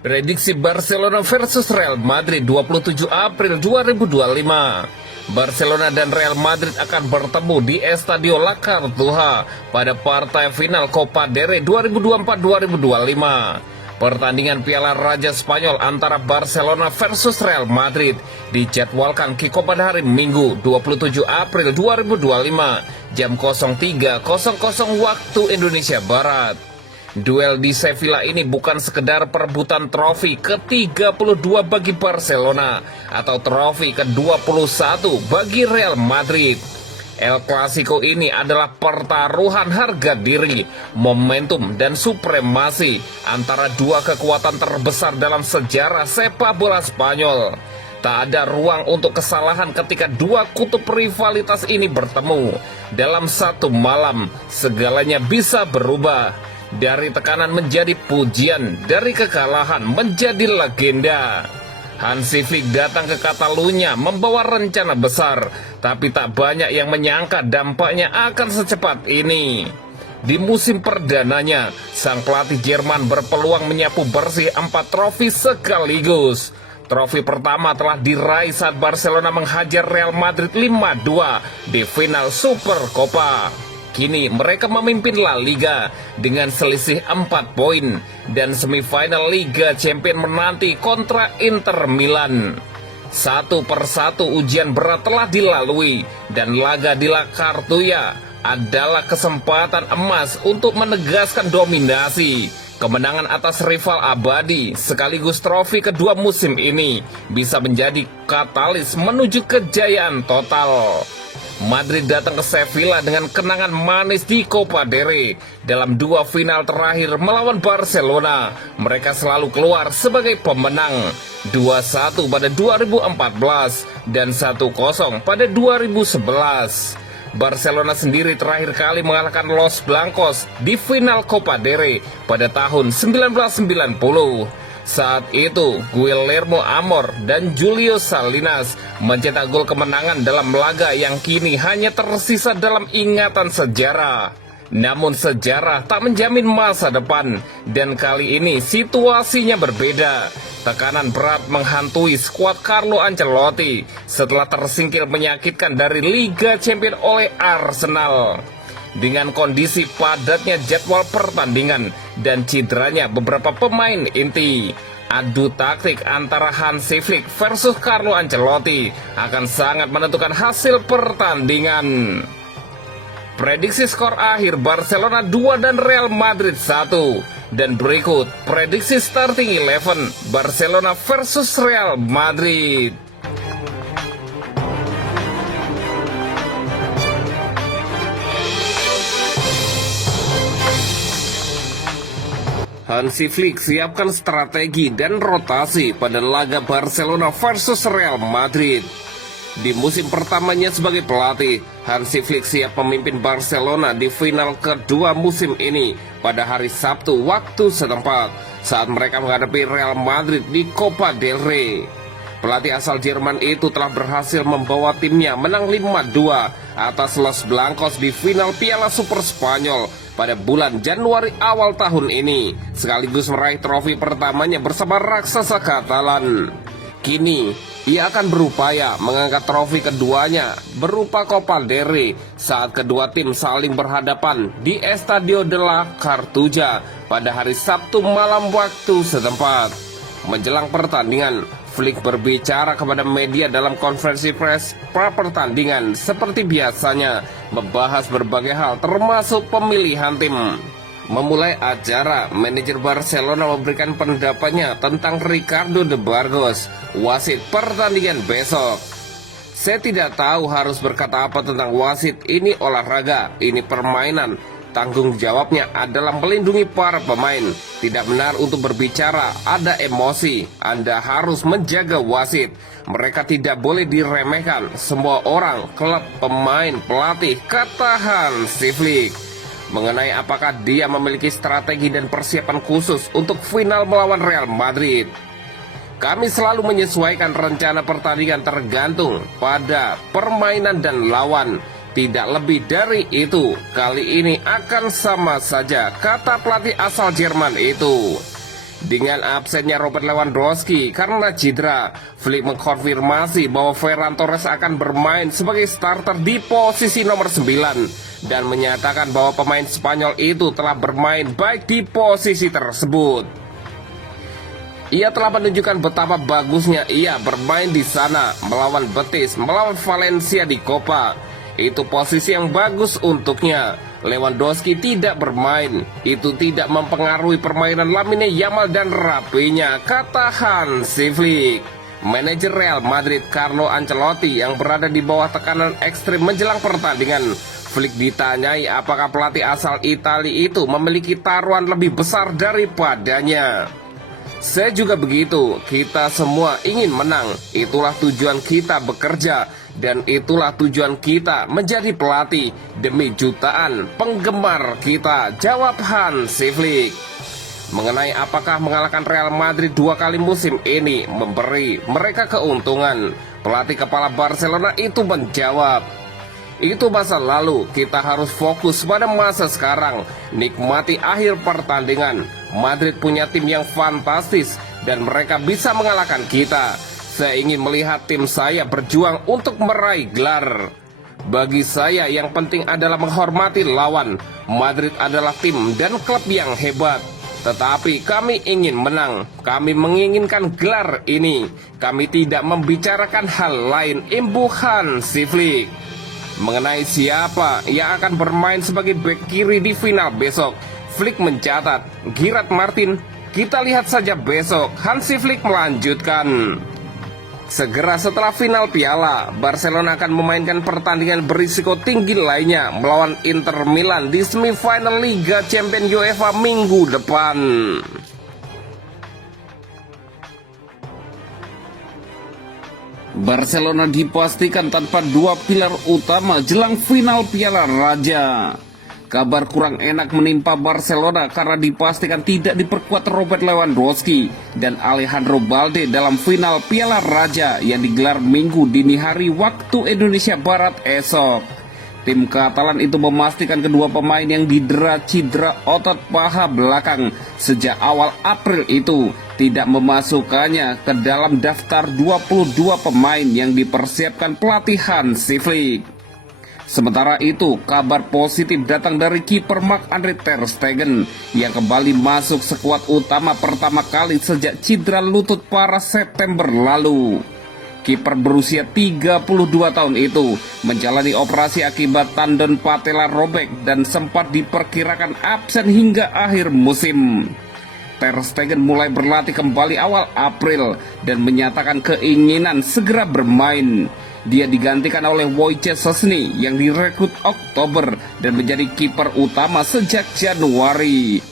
Prediksi Barcelona versus Real Madrid 27 April 2025. Barcelona dan Real Madrid akan bertemu di Estadio La Cartuja pada partai final Copa del Rey 2024-2025. Pertandingan Piala Raja Spanyol antara Barcelona versus Real Madrid dijadwalkan kick-off pada hari Minggu 27 April 2025 jam 03.00 waktu Indonesia Barat. Duel di Sevilla ini bukan sekedar perebutan trofi ke-32 bagi Barcelona atau trofi ke-21 bagi Real Madrid. El Clasico ini adalah pertaruhan harga diri, momentum, dan supremasi antara dua kekuatan terbesar dalam sejarah sepak bola Spanyol. Tak ada ruang untuk kesalahan ketika dua kutub rivalitas ini bertemu. Dalam satu malam, segalanya bisa berubah. Dari tekanan menjadi pujian, dari kekalahan menjadi legenda. Hansi Flick datang ke Catalunya membawa rencana besar, tapi tak banyak yang menyangka dampaknya akan secepat ini. Di musim perdananya, sang pelatih Jerman berpeluang menyapu bersih 4 trofi sekaligus. Trofi pertama telah diraih saat Barcelona menghajar Real Madrid 5-2 di final Super Copa. Kini mereka memimpin La Liga dengan selisih 4 poin dan semifinal Liga Champions menanti kontra Inter Milan. Satu persatu ujian berat telah dilalui dan laga di La Cartuja adalah kesempatan emas untuk menegaskan dominasi. Kemenangan atas rival abadi sekaligus trofi kedua musim ini bisa menjadi katalis menuju kejayaan total. Madrid datang ke Sevilla dengan kenangan manis di Copa del Rey. Dalam 2 final terakhir melawan Barcelona, mereka selalu keluar sebagai pemenang. 2-1 pada 2014 dan 1-0 pada 2011. Barcelona sendiri terakhir kali mengalahkan Los Blancos di final Copa del Rey pada tahun 1990. Saat itu, Guillermo Amor dan Julio Salinas mencetak gol kemenangan dalam laga yang kini hanya tersisa dalam ingatan sejarah. Namun sejarah tak menjamin masa depan, dan kali ini situasinya berbeda. Tekanan berat menghantui skuad Carlo Ancelotti setelah tersingkir menyakitkan dari Liga Champions oleh Arsenal. Dengan kondisi padatnya jadwal pertandingan dan cederanya beberapa pemain inti, adu taktik antara Hansi Flick versus Carlo Ancelotti akan sangat menentukan hasil pertandingan. Prediksi skor akhir Barcelona 2 dan Real Madrid 1. Dan berikut prediksi starting 11 Barcelona versus Real Madrid. Hansi Flick siapkan strategi dan rotasi pada laga Barcelona versus Real Madrid. Di musim pertamanya sebagai pelatih, Hansi Flick siap memimpin Barcelona di final kedua musim ini pada hari Sabtu waktu setempat saat mereka menghadapi Real Madrid di Copa del Rey. Pelatih asal Jerman itu telah berhasil membawa timnya menang 5-2 atas Los Blancos di final Piala Super Spanyol pada bulan Januari awal tahun ini, sekaligus meraih trofi pertamanya bersama raksasa Katalan. Kini, ia akan berupaya mengangkat trofi keduanya berupa Copa del Rey saat kedua tim saling berhadapan di Estadio de la Cartuja pada hari Sabtu malam waktu setempat. Menjelang pertandingan, Flick berbicara kepada media dalam konferensi pers pra-pertandingan seperti biasanya, membahas berbagai hal termasuk pemilihan tim. Memulai acara, manajer Barcelona memberikan pendapatnya tentang Ricardo de Burgos, wasit pertandingan besok. Saya tidak tahu harus berkata apa tentang wasit, ini olahraga, ini permainan. Tanggung jawabnya adalah melindungi para pemain. Tidak benar untuk berbicara, ada emosi. Anda harus menjaga wasit. Mereka tidak boleh diremehkan. Semua orang, klub, pemain, pelatih, kata Hansi Flick. Mengenai apakah dia memiliki strategi dan persiapan khusus untuk final melawan Real Madrid, kami selalu menyesuaikan rencana pertandingan tergantung pada permainan dan lawan. Tidak lebih dari itu, kali ini akan sama saja, kata pelatih asal Jerman itu. Dengan absennya Robert Lewandowski karena cedera, Flick mengkonfirmasi bahwa Ferran Torres akan bermain sebagai starter di posisi nomor 9 dan menyatakan bahwa pemain Spanyol itu telah bermain baik di posisi tersebut. Ia telah menunjukkan betapa bagusnya ia bermain di sana melawan Betis, melawan Valencia di Copa. Itu posisi yang bagus untuknya. Lewandowski tidak bermain, itu tidak mempengaruhi permainan Lamine Yamal dan rapinya, kata Hansi Flick. Manajer Real Madrid Carlo Ancelotti yang berada di bawah tekanan ekstrim menjelang pertandingan. Flick ditanyai apakah pelatih asal Italia itu memiliki taruhan lebih besar daripadanya. Saya juga begitu, kita semua ingin menang, itulah tujuan kita bekerja, dan itulah tujuan kita menjadi pelatih demi jutaan penggemar kita, jawab Hansi Flick. Mengenai apakah mengalahkan Real Madrid 2 kali musim ini memberi mereka keuntungan, pelatih kepala Barcelona itu menjawab, itu masa lalu, kita harus fokus pada masa sekarang, nikmati akhir pertandingan. Madrid punya tim yang fantastis dan mereka bisa mengalahkan kita. Saya ingin melihat tim saya berjuang untuk meraih gelar. Bagi saya yang penting adalah menghormati lawan. Madrid adalah tim dan klub yang hebat. Tetapi kami ingin menang. Kami menginginkan gelar ini. Kami tidak membicarakan hal lain, imbuh Hansi Flick. Mengenai siapa yang akan bermain sebagai bek kiri di final besok, Flick mencatat, Gerard Martin, kita lihat saja besok. Hansi Flick melanjutkan. Segera setelah final piala, Barcelona akan memainkan pertandingan berisiko tinggi lainnya melawan Inter Milan di semifinal Liga Champions UEFA minggu depan. Barcelona dipastikan tanpa 2 pilar utama jelang final Piala Raja. Kabar kurang enak menimpa Barcelona karena dipastikan tidak diperkuat Robert Lewandowski dan Alejandro Balde dalam final Piala Raja yang digelar Minggu dini hari waktu Indonesia Barat esok. Tim Katalan itu memastikan kedua pemain yang didera cedera otot paha belakang sejak awal April itu tidak memasukkannya ke dalam daftar 22 pemain yang dipersiapkan pelatih Hansi Flick. Sementara itu, kabar positif datang dari kiper Marc-Andre ter Stegen yang kembali masuk skuad utama pertama kali sejak cedera lutut pada September lalu. Kiper berusia 32 tahun itu menjalani operasi akibat tendon patella robek dan sempat diperkirakan absen hingga akhir musim. Ter Stegen mulai berlatih kembali awal April dan menyatakan keinginan segera bermain. Dia digantikan oleh Wojciech Szczesny yang direkrut Oktober dan menjadi kiper utama sejak Januari.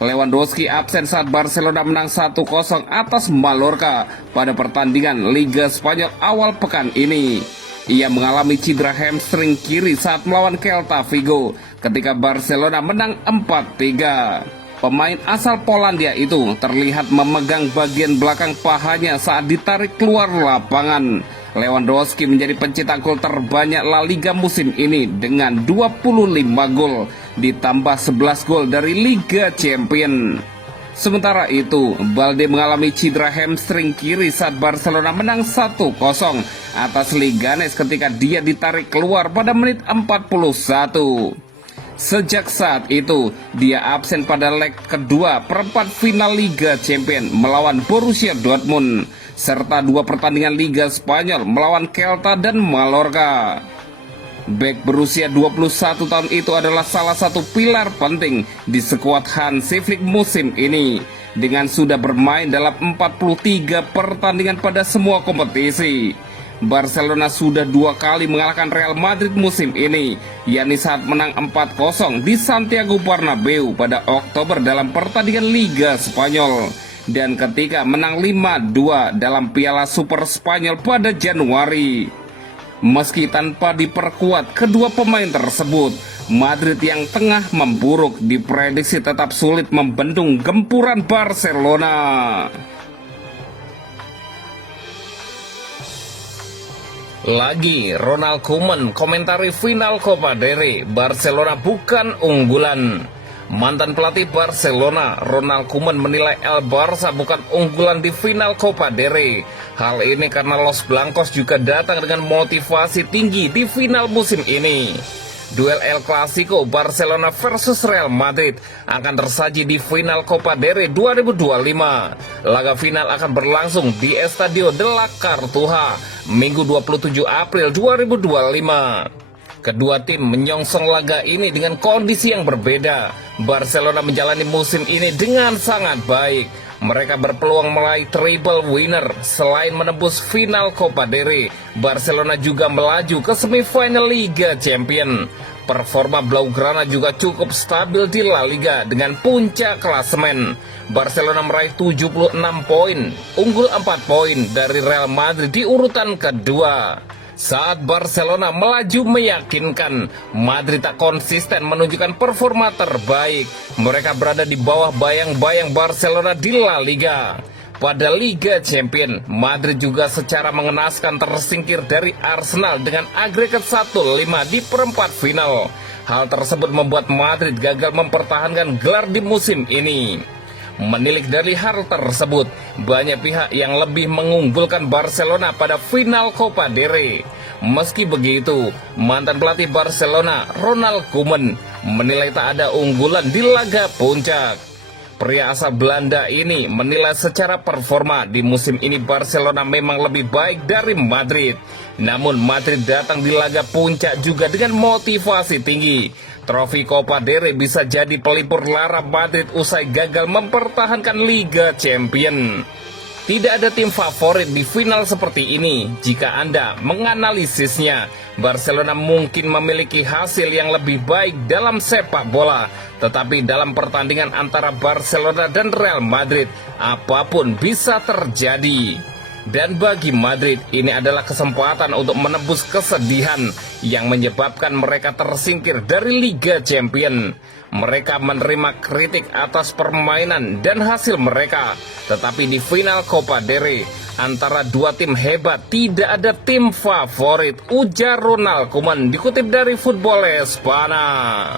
Lewandowski absen saat Barcelona menang 1-0 atas Mallorca pada pertandingan Liga Spanyol awal pekan ini. Ia mengalami cedera hamstring kiri saat melawan Celta Vigo ketika Barcelona menang 4-3. Pemain asal Polandia itu terlihat memegang bagian belakang pahanya saat ditarik keluar lapangan. Lewandowski menjadi pencetak gol terbanyak La Liga musim ini dengan 25 gol, ditambah 11 gol dari Liga Champions. Sementara itu, Balde mengalami cedera hamstring kiri saat Barcelona menang 1-0 atas Leganes ketika dia ditarik keluar pada menit 41. Sejak saat itu, dia absen pada leg kedua perempat final Liga Champions melawan Borussia Dortmund, serta 2 pertandingan Liga Spanyol melawan Celta dan Mallorca. Bek berusia 21 tahun itu adalah salah satu pilar penting di skuad Hansi Flick musim ini, dengan sudah bermain dalam 43 pertandingan pada semua kompetisi. Barcelona sudah 2 kali mengalahkan Real Madrid musim ini, yakni saat menang 4-0 di Santiago Bernabeu pada Oktober dalam pertandingan Liga Spanyol, dan ketika menang 5-2 dalam Piala Super Spanyol pada Januari. Meski tanpa diperkuat kedua pemain tersebut, Madrid yang tengah memburuk diprediksi tetap sulit membendung gempuran Barcelona. Lagi, Ronald Koeman komentari final Copa del Rey, Barcelona bukan unggulan. Mantan pelatih Barcelona, Ronald Koeman menilai El Barça bukan unggulan di final Copa del Rey. Hal ini karena Los Blancos juga datang dengan motivasi tinggi di final musim ini. Duel El Clasico Barcelona versus Real Madrid akan tersaji di final Copa del Rey 2025. Laga final akan berlangsung di Estadio de la Cartuja, Minggu 27 April 2025. Kedua tim menyongsong laga ini dengan kondisi yang berbeda. Barcelona menjalani musim ini dengan sangat baik. Mereka berpeluang meraih triple winner. Selain menembus final Copa del Rey, Barcelona juga melaju ke semifinal Liga Champions. Performa Blaugrana juga cukup stabil di La Liga dengan puncak klasemen. Barcelona meraih 76 poin, unggul 4 poin dari Real Madrid di urutan kedua. Saat Barcelona melaju meyakinkan, Madrid tak konsisten menunjukkan performa terbaik. Mereka berada di bawah bayang-bayang Barcelona di La Liga. Pada Liga Champions, Madrid juga secara mengenaskan tersingkir dari Arsenal dengan agregat 1-5 di perempat final. Hal tersebut membuat Madrid gagal mempertahankan gelar di musim ini. Menilik dari hal tersebut, banyak pihak yang lebih mengunggulkan Barcelona pada final Copa del Rey. Meski begitu, mantan pelatih Barcelona, Ronald Koeman, menilai tak ada unggulan di laga puncak. Pria asal Belanda ini menilai secara performa di musim ini Barcelona memang lebih baik dari Madrid. Namun Madrid datang di laga puncak juga dengan motivasi tinggi. Trofi Copa del Rey bisa jadi pelipur lara Madrid usai gagal mempertahankan Liga Champions. Tidak ada tim favorit di final seperti ini. Jika Anda menganalisisnya, Barcelona mungkin memiliki hasil yang lebih baik dalam sepak bola. Tetapi dalam pertandingan antara Barcelona dan Real Madrid, apapun bisa terjadi. Dan bagi Madrid, ini adalah kesempatan untuk menebus kesedihan yang menyebabkan mereka tersingkir dari Liga Champions. Mereka menerima kritik atas permainan dan hasil mereka. Tetapi di final Copa del Rey, antara dua tim hebat, tidak ada tim favorit, ujar Ronald Koeman dikutip dari Football Espana.